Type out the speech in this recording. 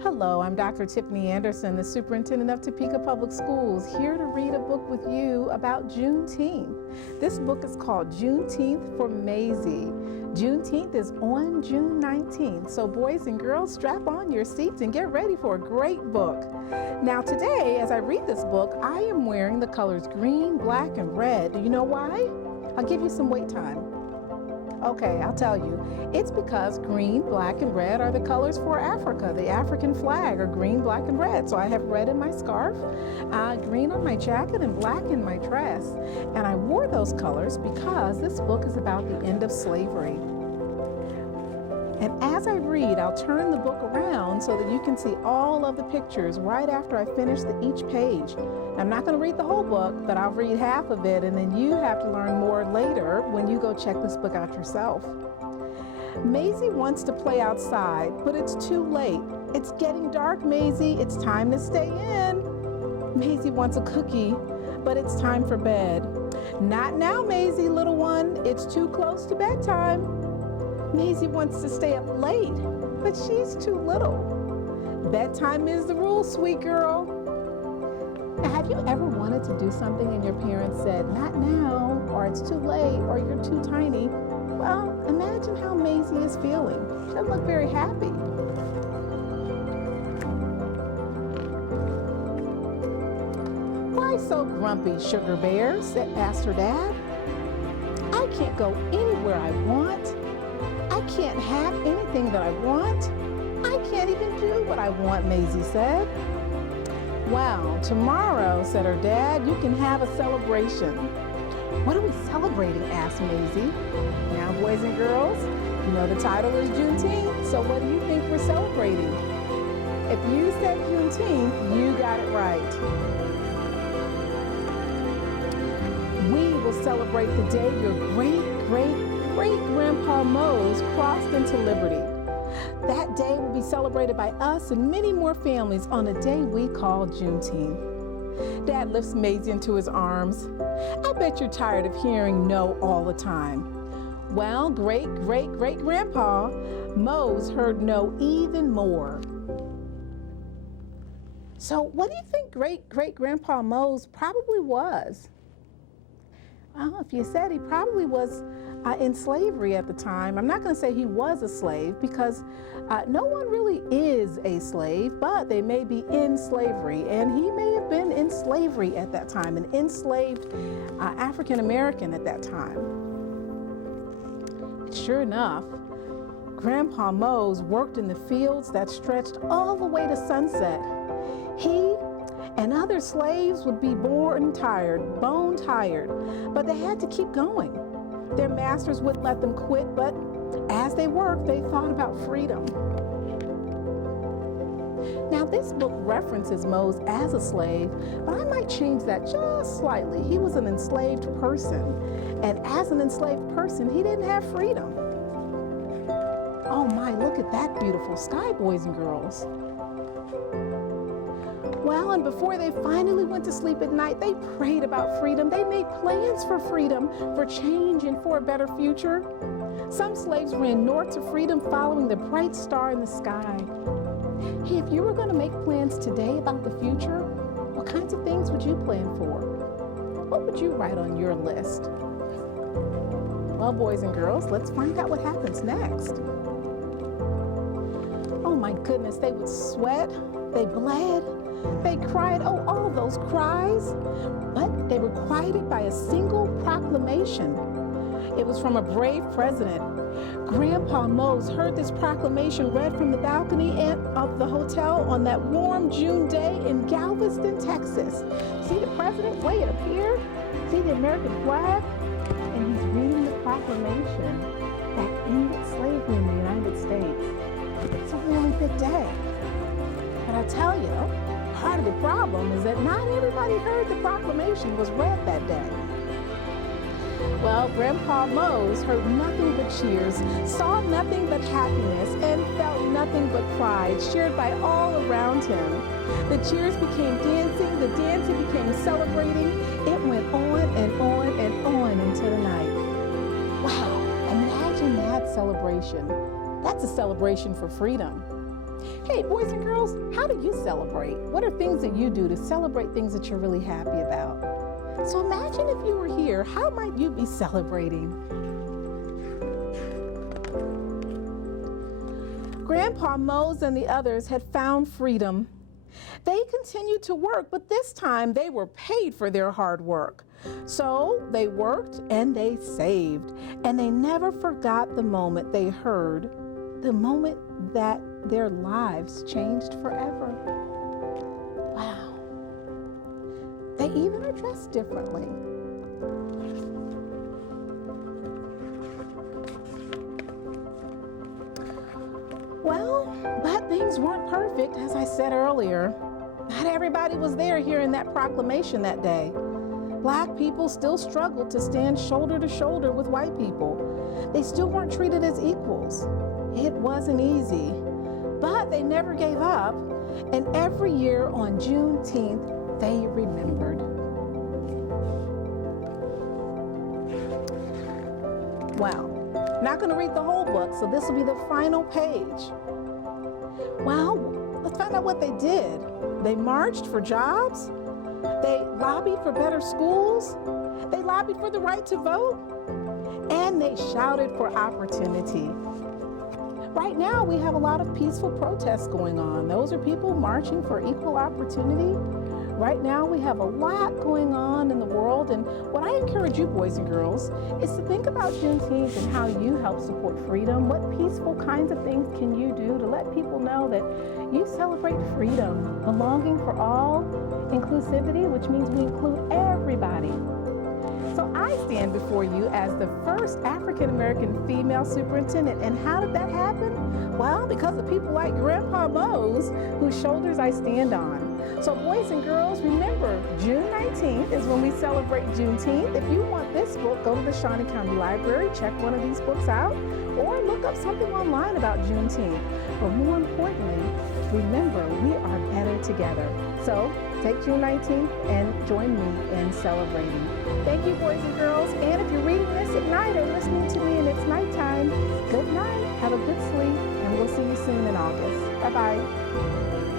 Hello, I'm Dr. Tiffany Anderson, the Superintendent of Topeka Public Schools, here to read a book with you about Juneteenth. This book is called Juneteenth for Mazie. Juneteenth is on June 19th, so boys and girls, strap on your seats and get ready for a great book. Now today, as I read this book, I am wearing the colors green, black, and red. Do you know why? I'll give you some wait time. Okay, I'll tell you. It's because green, black, and red are the colors for Africa. The African flag are green, black, and red. So I have red in my scarf, green on my jacket, and black in my dress. And I wore those colors because this book is about the end of slavery. And as I read, I'll turn the book around so that you can see all of the pictures right after I finish each page. I'm not going to read the whole book, but I'll read half of it, and then you have to learn more later when you go check this book out yourself. Mazie wants to play outside, but it's too late. It's getting dark, Mazie. It's time to stay in. Mazie wants a cookie, but it's time for bed. Not now, Mazie, little one. It's too close to bedtime. Mazie wants to stay up late, but she's too little. Bedtime is the rule, sweet girl. Now, have you ever wanted to do something and your parents said, not now, or it's too late, or you're too tiny? Well, imagine how Mazie is feeling. She doesn't look very happy. Why so grumpy, Sugar Bear? asked her dad. I can't go anywhere I want. I can't have anything that I want. I can't even do what I want, Mazie said. Well, tomorrow, said her dad, you can have a celebration. What are we celebrating? Asked Mazie. Now, boys and girls, you know the title is Juneteenth, so what do you think we're celebrating? If you said Juneteenth, you got it right. We will celebrate the day your great-great-great-grandpa Mose crossed into liberty. That day will be celebrated by us and many more families on a day we call Juneteenth. Dad lifts Mazie into his arms. I bet you're tired of hearing no all the time. Well, great-great-great-grandpa Mose heard no even more. So what do you think great-great-grandpa Mose probably was? Well, if you said he probably was in slavery at the time, I'm not going to say he was a slave because no one really is a slave, but they may be in slavery, and he may have been in slavery at that time, an enslaved African American at that time. Sure enough, Grandpa Mose worked in the fields that stretched all the way to sunset. He and other slaves would be bone tired, but they had to keep going. Their masters wouldn't let them quit, but as they worked, they thought about freedom. Now, this book references Mose as a slave, but I might change that just slightly. He was an enslaved person, and as an enslaved person, he didn't have freedom. Oh my, look at that beautiful sky, boys and girls. Well, and before they finally went to sleep at night, they prayed about freedom. They made plans for freedom, for change, and for a better future. Some slaves ran north to freedom, following the bright star in the sky. Hey, if you were going to make plans today about the future, what kinds of things would you plan for? What would you write on your list? Well, boys and girls, let's find out what happens next. Oh my goodness, they would sweat, they bled, they cried, oh, all those cries, but they were quieted by a single proclamation. It was from a brave president. Grandpa Mose heard this proclamation read from the balcony of the hotel on that warm June day in Galveston, Texas. See the president way up here? See the American flag? And he's reading the proclamation that ended slavery in the United States. It's a really big day. But I tell you, part of the problem is that not everybody heard the proclamation was read that day. Well, Grandpa Mose heard nothing but cheers, saw nothing but happiness, and felt nothing but pride shared by all around him. The cheers became dancing, the dancing became celebrating. It went on and on and on into the night. Wow, imagine that celebration. That's a celebration for freedom. Hey, boys and girls, how do you celebrate? What are things that you do to celebrate things that you're really happy about? So imagine if you were here, how might you be celebrating? Grandpa Mose and the others had found freedom. They continued to work, but this time they were paid for their hard work. So they worked and they saved, and they never forgot the moment they heard, the moment that their lives changed forever. Wow. They even are dressed differently. Well, but things weren't perfect, as I said earlier. Not everybody was there hearing that proclamation that day. Black people still struggled to stand shoulder to shoulder with white people. They still weren't treated as equals. It wasn't easy, but they never gave up. And every year on Juneteenth, they remembered. Wow. Not going to read the whole book, so this will be the final page. Well, let's find out what they did. They marched for jobs. They lobbied for better schools. They lobbied for the right to vote. And they shouted for opportunity. Right now, we have a lot of peaceful protests going on. Those are people marching for equal opportunity. Right now, we have a lot going on in the world, and what I encourage you, boys and girls, is to think about Juneteenth and how you help support freedom. What peaceful kinds of things can you do to let people know that you celebrate freedom, belonging for all, inclusivity, which means we include everybody. So I stand before you as the first African-American female superintendent. And how did that happen? Well, because of people like Grandpa Mose, whose shoulders I stand on. So boys and girls, remember, June 19th is when we celebrate Juneteenth. If you want this book, go to the Shawnee County Library, check one of these books out, or look up something online about Juneteenth. But more importantly, remember, we are better together. So take June 19th and join me in celebrating. Thank you, boys and girls. And if you're reading this at night or listening to me and it's nighttime, good night, have a good sleep, and we'll see you soon in August. Bye-bye.